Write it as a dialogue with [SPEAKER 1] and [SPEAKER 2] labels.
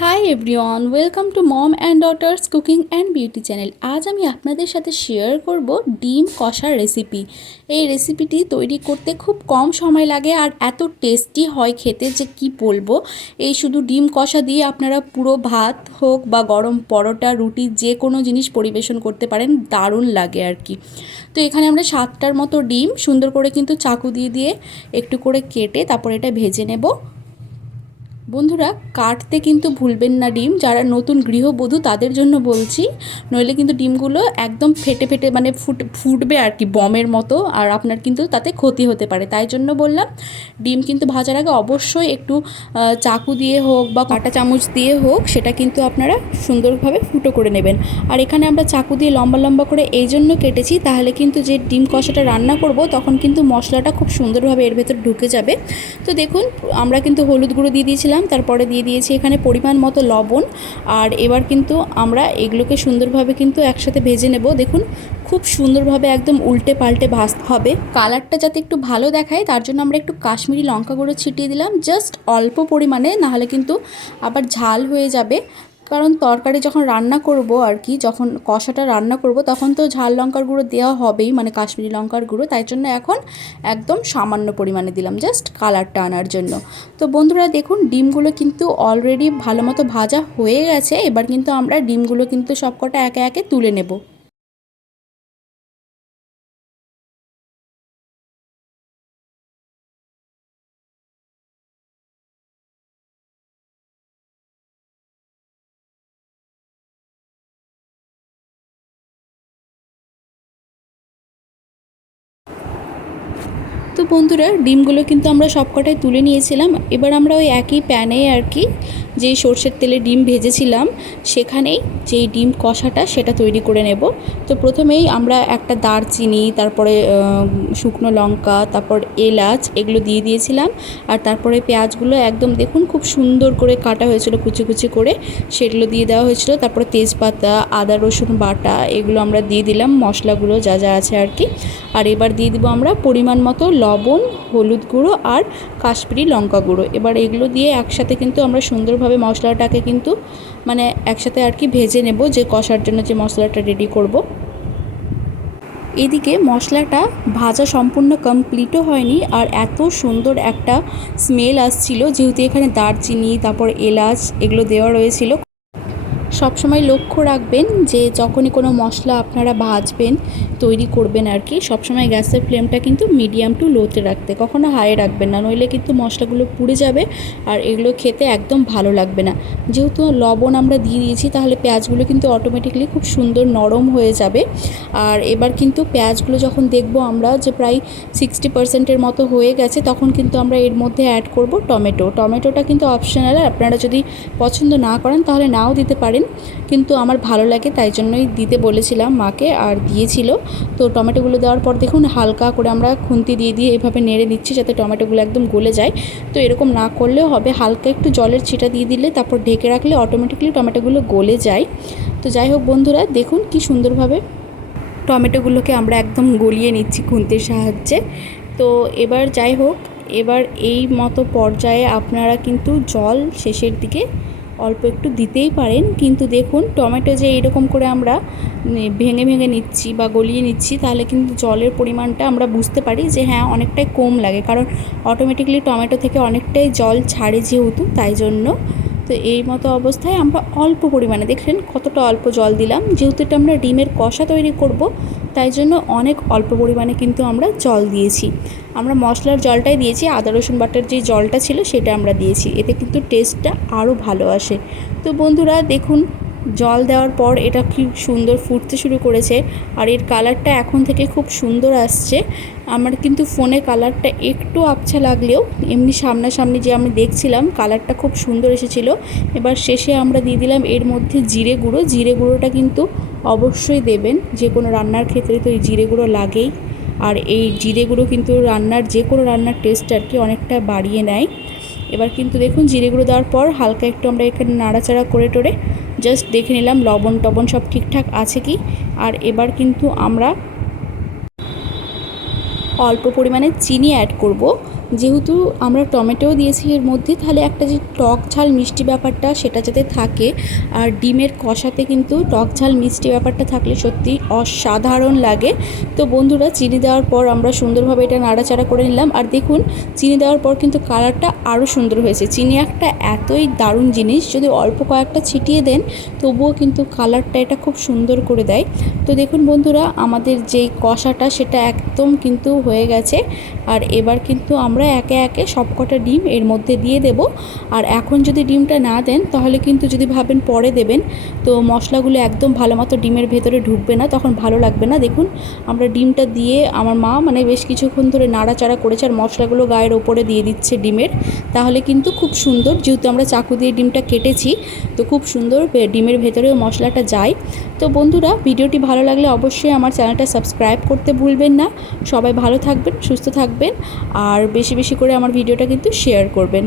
[SPEAKER 1] Hi everyone welcome to mom and daughters cooking and beauty channel আজ আমি আপনাদের সাথে শেয়ার করব ডিম কষার রেসিপি এই রেসিপিটি তৈরি করতে খুব কম সময় লাগে আর এত টেস্টি হয় খেতে যে কি বলব। এই শুধু ডিম কষা দিয়ে আপনারা পুরো ভাত হোক বা গরম পরোটা, রুটি, যে কোনো জিনিস পরিবেশন করতে পারেন, দারুণ লাগে আর কি। তো এখানে আমরা সাতটার মতো ডিম সুন্দর করে কিন্তু চাকু দিয়ে দিয়ে একটু করে কেটে তারপর এটা ভেজে নেব। বন্ধুরা, কাটতে কিন্তু ভুলবেন না ডিম। যারা নতুন গৃহবধূ, তাদের জন্য বলছি, নইলে কিন্তু ডিমগুলো একদম ফেটে ফেটে মানে ফুট, ফুটবে আর কি বমের মতো, আর আপনার কিন্তু তাতে ক্ষতি হতে পারে। তাই জন্য বললাম, ডিম কিন্তু ভাজার আগে অবশ্যই একটু চাকু দিয়ে হোক বা কাঁটা চামচ দিয়ে হোক, সেটা কিন্তু আপনারা সুন্দরভাবে ফুটো করে নেবেন। আর এখানে আমরা চাকু দিয়ে লম্বা লম্বা করে এই জন্য কেটেছি, তাহলে কিন্তু যে ডিম কষাটা রান্না করব, তখন কিন্তু মশলাটা খুব সুন্দরভাবে এর ভেতর ঢুকে যাবে। তো দেখুন, আমরা কিন্তু হলুদ গুঁড়ো দিয়ে দিয়েছিলাম। তারপরে দিয়ে দিয়েছি এখানে পরিমাণ মতো লবণ। আর এবার কিন্তু আমরা এগুলোকে সুন্দরভাবে কিন্তু একসাথে ভেজে নেব। দেখুন, খুব সুন্দরভাবে একদম উল্টে পাল্টে ভাজতে হবে। কালারটা যাতে একটু ভালো দেখায়, তার জন্য আমরা একটু কাশ্মীরি লঙ্কা গুঁড়ো ছিটিয়ে দিলাম। জাস্ট অল্প পরিমাণে, নাহলে কিন্তু আবার ঝাল হয়ে যাবে। কারণ তরকারি যখন রান্না করব আর কি, যখন কষাটা রান্না করব, তখন তো ঝাল লঙ্কার গুঁড়ো দেওয়া হবেই মানে কাশ্মীরি লঙ্কার গুঁড়ো। তাই জন্য এখন একদম সামান্য পরিমাণে দিলাম জাস্ট কালারটা আনার জন্য। তো বন্ধুরা দেখুন, ডিমগুলো কিন্তু অলরেডি ভালো মতো ভাজা হয়ে গেছে। এবার কিন্তু আমরা ডিমগুলো কিন্তু সবকটা একে একে তুলে নেব। তো বন্ধুরা, ডিমগুলো কিন্তু আমরা সবকটাই তুলে নিয়েছিলাম। এবার আমরা ওই একই প্যানে আর কি যেই সর্ষের তেলে ডিম ভেজেছিলাম, সেখানেই যেই ডিম কষাটা সেটা তৈরি করে নেব। তো প্রথমেই আমরা একটা দারচিনি, তারপরে শুকনো লঙ্কা, তারপর এলাচ এগুলো দিয়ে দিয়েছিলাম। আর তারপরে পেঁয়াজগুলো একদম দেখুন খুব সুন্দর করে কাটা হয়েছিল, কুচি কুচি করে। সেগুলো দিয়ে দেওয়া হয়েছিল। তারপরে তেজপাতা, আদা, রসুন বাটা এগুলো আমরা দিয়ে দিলাম, মশলাগুলো যা যা আছে আর কি। আর এবার দিয়ে দিব আমরা পরিমাণ মতো লবণ, হলুদ গুঁড়ো আর কাশ্মীরি লঙ্কা গুঁড়ো। এবার এগুলো দিয়ে একসাথে কিন্তু আমরা সুন্দরভাবে মশলাটাকে কিন্তু মানে একসাথে আর কি ভেজে নেব যে কষার জন্য যে মশলাটা রেডি করব। এদিকে মশলাটা ভাজা সম্পূর্ণ কমপ্লিটও হয়নি আর এত সুন্দর একটা স্মেল আসছিল, যেহেতু এখানে দারচিনি, তারপর এলাচ এগুলো দেওয়া রয়েছিল। সবসময় লক্ষ্য রাখবেন যে যখনই কোনো মশলা আপনারা ভাজবেন, তৈরি করবেন আর কি, সবসময় গ্যাসের ফ্লেমটা কিন্তু মিডিয়াম টু লোতে রাখতে, কখনো হাইয়ে রাখবেন না, নইলে কিন্তু মশলাগুলো পুড়ে যাবে আর এগুলো খেতে একদম ভালো লাগবে না। যেহেতু লবণ আমরা দিয়ে দিয়েছি, তাহলে পেঁয়াজগুলো কিন্তু অটোমেটিকলি খুব সুন্দর নরম হয়ে যাবে। আর এবার কিন্তু পেঁয়াজগুলো যখন দেখব আমরা যে প্রায় সিক্সটি পার্সেন্টের মতো হয়ে গেছে, তখন কিন্তু আমরা এর মধ্যে অ্যাড করব টমেটো। টমেটোটা কিন্তু অপশনাল আপনারা যদি পছন্দ না করেন, তাহলে নাও দিতে পারেন। কিন্তু আমার ভালো লাগে তাই জন্যই দিতে বলেছিলাম মাকে আর দিয়েছিল। তো টমেটোগুলো দেওয়ার পর দেখুন হালকা করে আমরা খুন্তি দিয়ে দিয়ে এভাবে নেড়ে দিচ্ছি যাতে টমেটোগুলো একদম গলে যায়। তো এরকম না করলেও হবে, হালকা একটু জলের ছিটা দিয়ে দিলে তারপর ঢেকে রাখলে অটোমেটিকলি টমেটোগুলো গলে যায়। তো যাই হোক বন্ধুরা, দেখুন কি সুন্দরভাবে টমেটোগুলোকে আমরা একদম গলিয়ে নিচ্ছি খুন্তির সাহায্যে। তো এবার যাই হোক, এবার এই মতো পর্যায়ে আপনারা কিন্তু জল শেষের দিকে অল্প একটু দিতেই পারেন, কিন্তু দেখুন টমেটো যে এরকম করে আমরা ভেঙে ভেঙে নিচ্ছি বা গলিয়ে নিচ্ছি, তাহলে কিন্তু জলের পরিমাণটা আমরা বুঝতে পারি যে হ্যাঁ অনেকটাই কম লাগে। কারণ অটোমেটিকলি টমেটো থেকে অনেকটাই জল ছাড়ে যেহেতু, তাই জন্য তো এই মতো অবস্থায় আমরা অল্প পরিমাণে, দেখলেন কতটা অল্প জল দিলাম। যেহেতু এটা আমরা ডিমের কষা তৈরি করব, তাই জন্য অনেক অল্প পরিমাণে কিন্তু আমরা জল দিয়েছি। আমরা মশলার জলটাই দিয়েছি, আদা, রসুন বাটার যে জলটা ছিল সেটা আমরা দিয়েছি। এতে কিন্তু টেস্টটা আরও ভালো আসে। তো বন্ধুরা, দেখুন জল দেওয়ার পর এটা খুব সুন্দর ফুটতে শুরু করেছে আর এর কালারটা এখন থেকে খুব সুন্দর আসছে। আমার কিন্তু ফোনে কালারটা একটু আবছা লাগলেও এমনি সামনাসামনি যে আমি দেখছিলাম কালারটা খুব সুন্দর এসেছিল। এবার শেষে আমরা দিয়ে দিলাম এর মধ্যে জিরে গুঁড়ো। জিরে গুঁড়োটা কিন্তু অবশ্যই দেবেন, যে কোনো রান্নার ক্ষেত্রে তো এই জিরে গুঁড়ো লাগেই। আর এই জিরে গুঁড়ো কিন্তু রান্নার যে কোনো রান্নার টেস্ট আর কি অনেকটা বাড়িয়ে নেয়। এবার কিন্তু দেখুন জিরে গুঁড়ো দেওয়ার পর হালকা একটু আমরা এখানে নাড়াচাড়া করে টোরে জাস্ট দেখে নিলাম, লবণ টবণ সব ঠিকঠাক আছে কি? আর এবার কিন্তু আমরা অল্প পরিমাণে চিনি অ্যাড করব। যেহেতু আমরা টমেটোও দিয়েছি এর মধ্যে, তাহলে একটা যে টক ঝাল মিষ্টি ব্যাপারটা সেটা যাতে থাকে, আর ডিমের কষাতে কিন্তু টক ঝাল মিষ্টি ব্যাপারটা থাকলে সত্যি অসাধারণ লাগে। তো বন্ধুরা, চিনি দেওয়ার পর আমরা সুন্দরভাবে এটা নাড়াচাড়া করে নিলাম, আর দেখুন, চিনি দেওয়ার পর কিন্তু কালারটা আরও সুন্দর হয়েছে। চিনি একটা এতই দারুণ জিনিস, যদি অল্প কয়েকটা ছিটিয়ে দেন, তবুও কিন্তু কালারটা এটা খুব সুন্দর করে দেয়। তো দেখুন বন্ধুরা, আমাদের যেই কষাটা সেটা একদম কিন্তু হয়ে গেছে, আর এবার কিন্তু আমরা একে একে সবকটা ডিম এর মধ্যে দিয়ে দেব। আর এখন যদি ডিমটা না দেন, তাহলে কিন্তু যদি ভাবেন পরে দেবেন, তো মশলাগুলো একদম ভালো মতো ডিমের ভেতরে ঢুকবে না, তখন ভালো লাগবে না। দেখুন, আমরা ডিমটা দিয়ে আমার মা মানে বেশ কিছুক্ষণ ধরে নাড়াচাড়া করেছে, আর মশলাগুলো গায়ের ওপরে দিয়ে দিচ্ছে ডিমের। তাহলে কিন্তু খুব সুন্দর, যেহেতু আমরা চাকু দিয়ে ডিমটা কেটেছি, তো খুব সুন্দর ডিমের ভেতরেও মশলাটা যায়। তো বন্ধুরা, ভিডিওটি ভালো লাগলে অবশ্যই আমার চ্যানেলটা সাবস্ক্রাইব করতে ভুলবেন না। সবাই ভালো থাকবেন, সুস্থ থাকবেন। আর বেশি বেশি করে আমার ভিডিওটা কিন্তু শেয়ার করবেন।